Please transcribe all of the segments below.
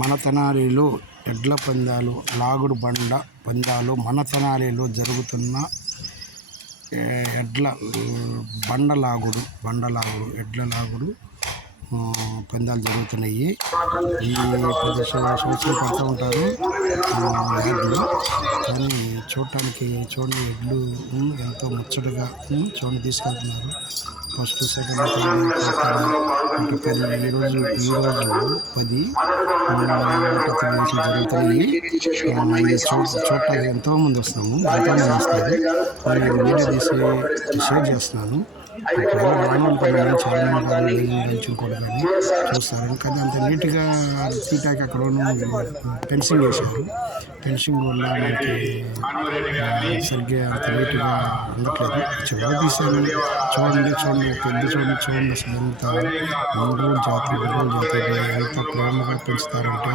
మన తెనాలిలో ఎడ్ల పందాలు లాగుడు బండ పందాలు మన తెనాలిలో జరుగుతున్న ఎడ్ల బండ లాగుడు బండ లాగుడు ఎడ్ల లాగుడు పందాలు జరుగుతున్నాయి. ఈ ప్రదేశం సంవత్సరం పడుతూ ఉంటారు. ఎడ్లు. కానీ చూడటానికి చూడండి ఎడ్లు ఎంతో ముచ్చటగా చూడండి తీసుకెళ్తున్నారు. ఫస్ట్ సెకండ్ థర్డ్ ఫోర్త్ పది ఈరోజు ఈరోజు పది జరుగుతాయి ఆ, చూడటానికి ఎంతో మంది వస్తాము ఎంతో మంది వస్తారు నేను వీడియో తీసి షేర్ చేస్తున్నాను రానున్న పనులు చాలా ఉంటారు నుంచి కానీ చూస్తారు కానీ అంత నీట్గా తీటాకి అక్కడ ఫెన్సింగ్ వేశారు ఫెన్సింగ్ వల్ల మనకి సరిగ్గా అంత నీట్గా అందట్లేదు చివరి తీసాను చూడండి చూడండి పెద్ద చూడండి చూడండి అసలు ఎంత ఒంగోలు జాతి ఒంగోలు జాతి ఎంత ప్రేమగా పెంచుతారంటే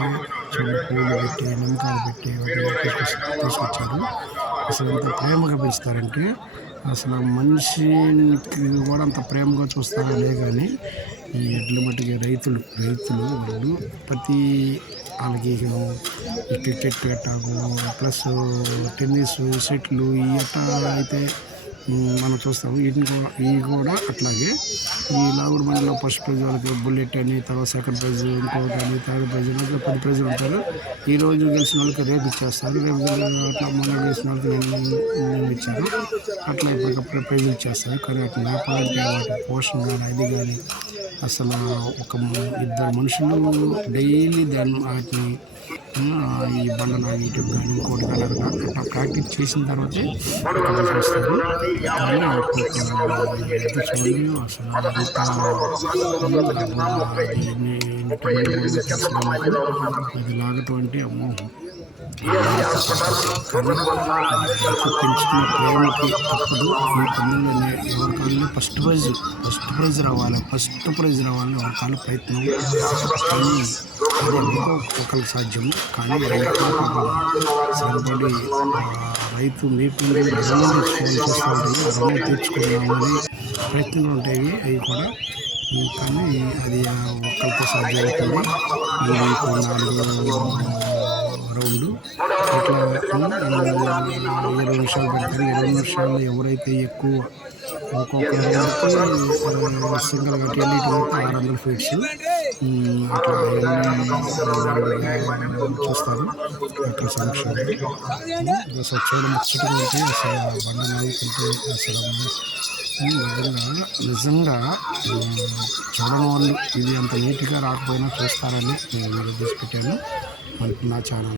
చూడండి పూలు పెట్టి నిమ్మకాయలు పెట్టి తీసుకొచ్చారు అసలు ఎంత ప్రేమగా పెంచుతారంటే అసలు మనిషికి కూడా అంత ప్రేమగా చూస్తారనే కానీ ఈ ఎడ్ల మట్టికి రైతులు రైతులు వాళ్ళు ప్రతి వాళ్ళకి ఈ క్రికెట్ అట్టాకు ప్లస్ టెన్నిస్ సెట్లు ఈ అట్టా అయితే మనం చూస్తాము. వీటిని కూడా ఇవి కూడా అట్లాగే ఈ లాగుడు బండిలో ఫస్ట్ ప్రైజ్ వాళ్ళకి బుల్లెట్ అని తర్వాత సెకండ్ ప్రైజ్ ఇంకోటి అని థర్డ్ ప్రైజ్ అని పది ప్రైజులు ఉంటారు. ఈ రోజు గెలిచిన వాళ్ళకి రేపు ఇచ్చేస్తారు. రేపు అట్లా మొన్న గెలిచిన వాళ్ళకి నిన్న- ఇచ్చారు అట్లా ఇప్పటికప్పుడు ప్రైజులు ఇచ్చేస్తారు. కానీ అట్లా లేకపోతే వాటి పోషణ కానీ అది కానీ అసలు ఒక ఇద్దరు మనుషులు డైలీ దాన్ని వాటిని ఆ, ఈ బండ లాగేయటం కానీ ఇంకోటి కానీ అట్లా ప్రాక్టీస్ చేసిన తర్వాతే వస్తారు చేస్తారు కానీ చూడండి అసలు అది ఇది లాగటం అంటే అమ్మో పెంచుకున్న ప్రేమకి తప్పదు ఈ పందెంలో ఎవరికైనా ఫస్ట్ ప్రైజ్ ఫస్ట్ ప్రైజ్ రావాలి ఫస్ట్ ప్రైజ్ రావాలని ఎవరికాళ్ళు ప్రయత్నం కానీ అది ఒకరికి సాధ్యం. కానీ రైతు శ్రమపడి రైతు మీ పిల్లలు తెచ్చుకోవాలి చూస్తూ రుణం తీర్చుకున్నామని ప్రయత్నాలు ఉంటాయి. అవి కూడా కానీ అది ఆ, ఒక్కరితో సాధ్యం అవుతుంది నాలుగు రౌండ్ ఇట్లా ఇరవై నిమిషాలు పెడతారు. ఇరవై నిమిషాల్లో ఎవరైతే ఎక్కువ ఒక్కొక్క రౌండ్కి సింగిల్ కట్టి వెళ్ళి ఆరు వందల ఫీట్స్. చూస్తారు. అట్లా సమక్షంలో అసలు చూడ ముచ్చటగా ఉంటే అసలు బండ నవ్వుకుంటే అసలు నిజంగా నిజంగా ఉమ్, చూడని వాళ్ళు ఇది అంత నీట్గా రాకపోయినా చూస్తారని నేను వీడియో తీసి పెట్టాను. నా ఛానల్.